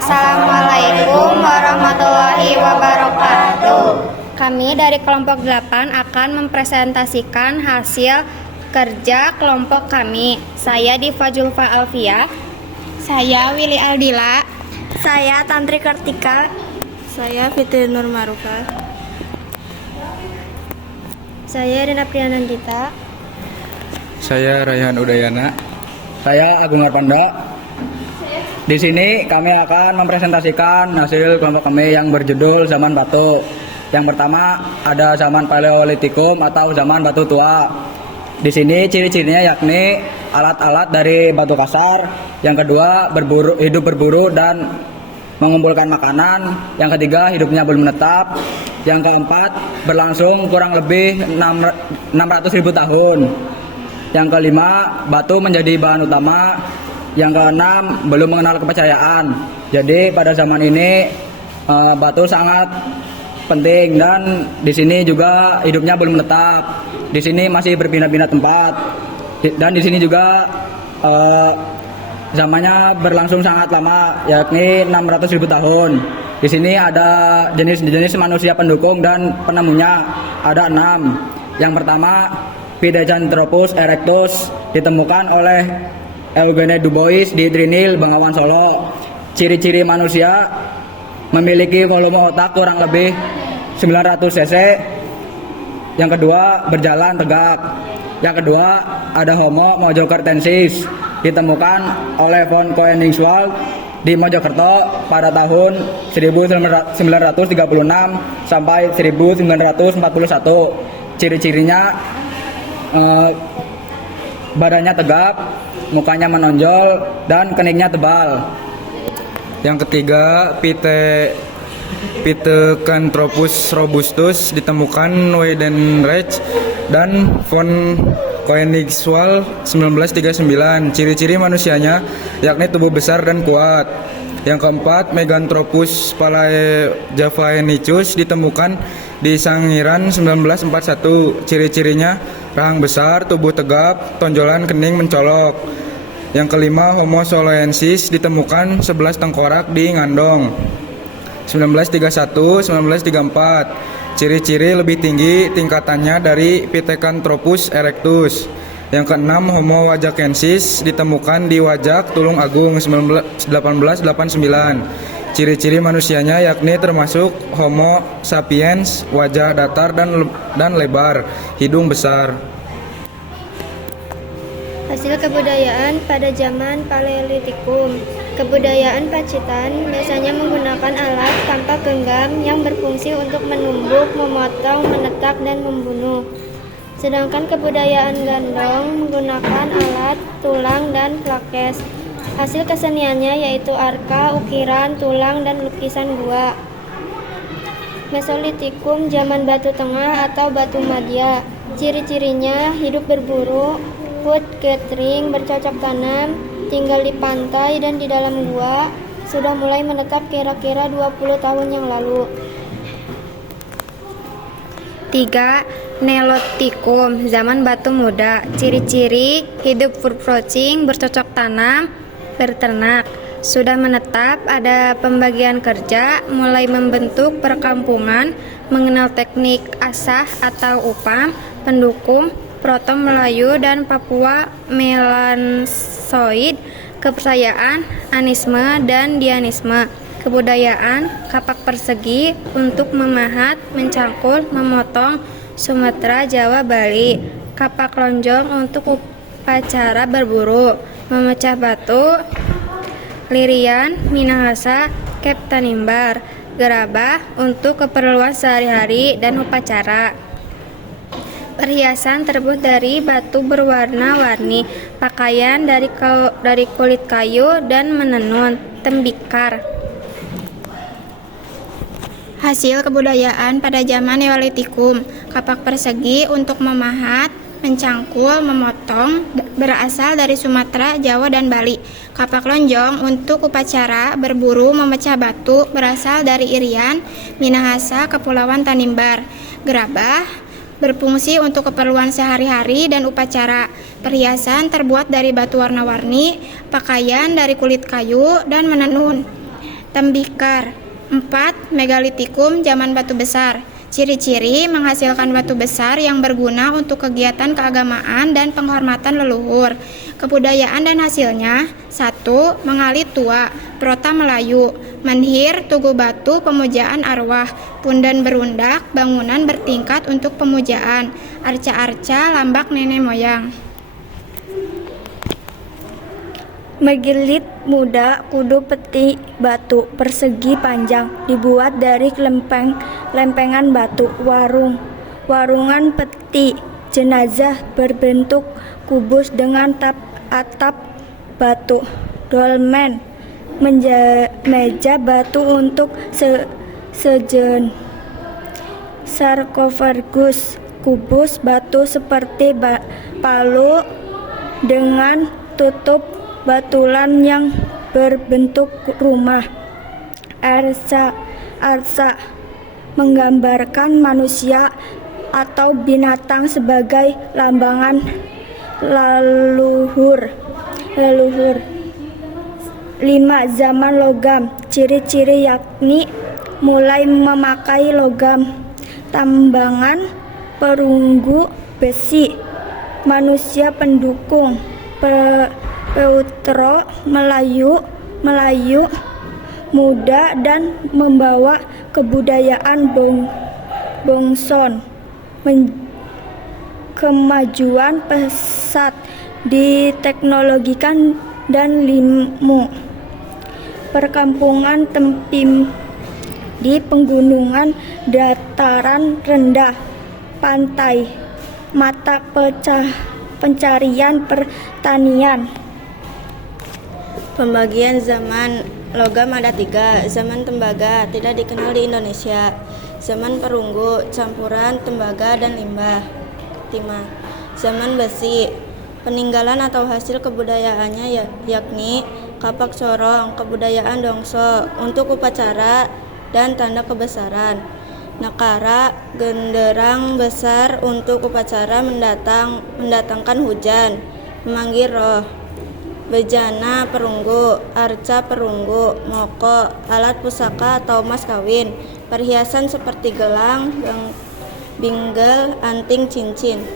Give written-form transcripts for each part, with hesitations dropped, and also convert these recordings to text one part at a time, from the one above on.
Assalamualaikum warahmatullahi wabarakatuh. Kami dari kelompok 8 akan mempresentasikan hasil kerja kelompok kami. Saya Diva Julfa Alfia. Saya Willy Aldila. Saya Tantri Kartika. Saya Fitri Nur Marufa. Saya Rina Priyanandita. Saya Raihan Udayana. Saya Agung Arpanda. Di sini kami akan mempresentasikan hasil kelompok kami yang berjudul Zaman Batu. Yang pertama ada zaman Paleolitikum atau zaman batu tua. Di sini ciri-cirinya yakni alat-alat dari batu kasar. Yang kedua hidup berburu dan mengumpulkan makanan. Yang ketiga hidupnya belum menetap. Yang keempat berlangsung kurang lebih 600.000 tahun. Yang kelima batu menjadi bahan utama. Yang keenam belum mengenal kepercayaan. Jadi pada zaman ini batu sangat penting dan di sini juga hidupnya belum tetap. Di sini masih berpindah-pindah tempat dan di sini juga zamannya berlangsung sangat lama, yakni 600.000 tahun. Di sini ada jenis-jenis manusia pendukung dan penemunya ada 6. Yang pertama Pithecanthropus erectus ditemukan oleh Eugene Dubois di Trinil, Bengawan Solo. Ciri-ciri manusia memiliki volume otak kurang lebih 900 cc. Yang kedua berjalan tegak. Yang kedua ada Homo mojokertensis ditemukan oleh von Koenigswald di Mojokerto pada tahun 1936 sampai 1941. Ciri-cirinya badannya tegap, mukanya menonjol, dan keningnya tebal. Yang ketiga Pithecanthropus robustus ditemukan Weidenreich dan von Koenigswald 1939. Ciri-ciri manusianya yakni tubuh besar dan kuat. Yang keempat Meganthropus palaejavanicus ditemukan di Sangiran 1941. Ciri-cirinya rahang besar, tubuh tegap, tonjolan kening mencolok. Yang kelima Homo soloensis ditemukan 11 tengkorak di Ngandong 1931-1934. Ciri-ciri lebih tinggi tingkatannya dari Pithecanthropus erectus. Yang keenam Homo wajakensis ditemukan di Wajak, Tulung Agung 1889. Ciri-ciri manusianya yakni termasuk Homo sapiens, wajah datar dan lebar, hidung besar. Hasil kebudayaan pada zaman Paleolitikum. Kebudayaan Pacitan biasanya menggunakan alat kampak genggam yang berfungsi untuk menumbuk, memotong, menetak, dan membunuh. Sedangkan kebudayaan Gandong menggunakan alat tulang dan plakes. Hasil keseniannya yaitu arka, ukiran, tulang, dan lukisan gua. Mesolitikum zaman batu tengah atau batu madya. Ciri-cirinya hidup berburu, food gathering, bercocok tanam, tinggal di pantai dan di dalam gua, sudah mulai menetap kira-kira 20 tahun yang lalu. 3. Neolitikum zaman batu muda. Ciri-ciri hidup food-crushing, bercocok tanam, berternak, sudah menetap, ada pembagian kerja, mulai membentuk perkampungan, mengenal teknik asah atau upam, pendukung, Proto Melayu dan Papua Melansoid, kepercayaan, anisme dan dianisme, kebudayaan, kapak persegi untuk memahat, mencangkul, memotong, Sumatera, Jawa, Bali, kapak lonjong untuk upacara berburu, memecah batu, lirian, minahasa, kep tanimbar, gerabah untuk keperluan sehari-hari dan upacara. Perhiasan terbuat dari batu berwarna-warni, pakaian dari kulit kayu dan menenun, tembikar. Hasil kebudayaan pada zaman Neolitikum. Kapak persegi untuk memahat, mencangkul, memotong, berasal dari Sumatera, Jawa, dan Bali. Kapak lonjong untuk upacara, berburu, memecah batu, berasal dari Irian, Minahasa, Kepulauan Tanimbar. Gerabah berfungsi untuk keperluan sehari-hari dan upacara. Perhiasan terbuat dari batu warna-warni, pakaian dari kulit kayu dan menenun. tembikar. 4. Megalitikum zaman batu besar. Ciri-ciri menghasilkan batu besar yang berguna untuk kegiatan keagamaan dan penghormatan leluhur. Kebudayaan dan hasilnya: 1. Mengalit tua, Prota Melayu. Menhir, tugu batu, pemujaan arwah. Pundan berundak, bangunan bertingkat untuk pemujaan. Arca-arca, lambak nenek moyang. Megilit muda, kudu peti batu persegi panjang, dibuat dari lempengan batu. Warungan peti jenazah berbentuk kubus dengan atap batu. Dolmen, meja batu untuk sejen. Sarkofagus, kubus batu seperti palu dengan tutup batulan yang berbentuk rumah. Arsa menggambarkan manusia atau binatang sebagai lambangan leluhur. 5. Zaman logam. Ciri-ciri yakni mulai memakai logam, tambangan, perunggu, besi. Manusia pendukung, Peutro, Melayu, muda dan membawa kebudayaan Bongson. Kemajuan pesat diteknologikan dan limu. Perkampungan Tempim di pegunungan dataran rendah, pantai, mata pencarian pertanian. Pembagian zaman logam ada 3. Zaman tembaga tidak dikenal di Indonesia. Zaman perunggu, campuran tembaga dan limbah. 5. Zaman besi, peninggalan atau hasil kebudayaannya yakni kapak corong, kebudayaan Dongso untuk upacara dan tanda kebesaran. Nakara, genderang besar untuk upacara mendatangkan hujan, memanggil roh. Bejana perunggu, arca perunggu, moko, alat pusaka atau mas kawin, perhiasan seperti gelang, binggel, anting, cincin.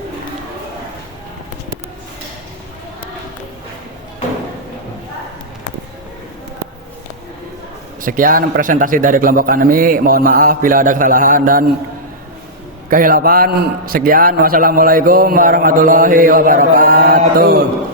Sekian presentasi dari kelompok kami. Mohon maaf bila ada kesalahan dan kehilapan. Sekian, wassalamualaikum warahmatullahi wabarakatuh.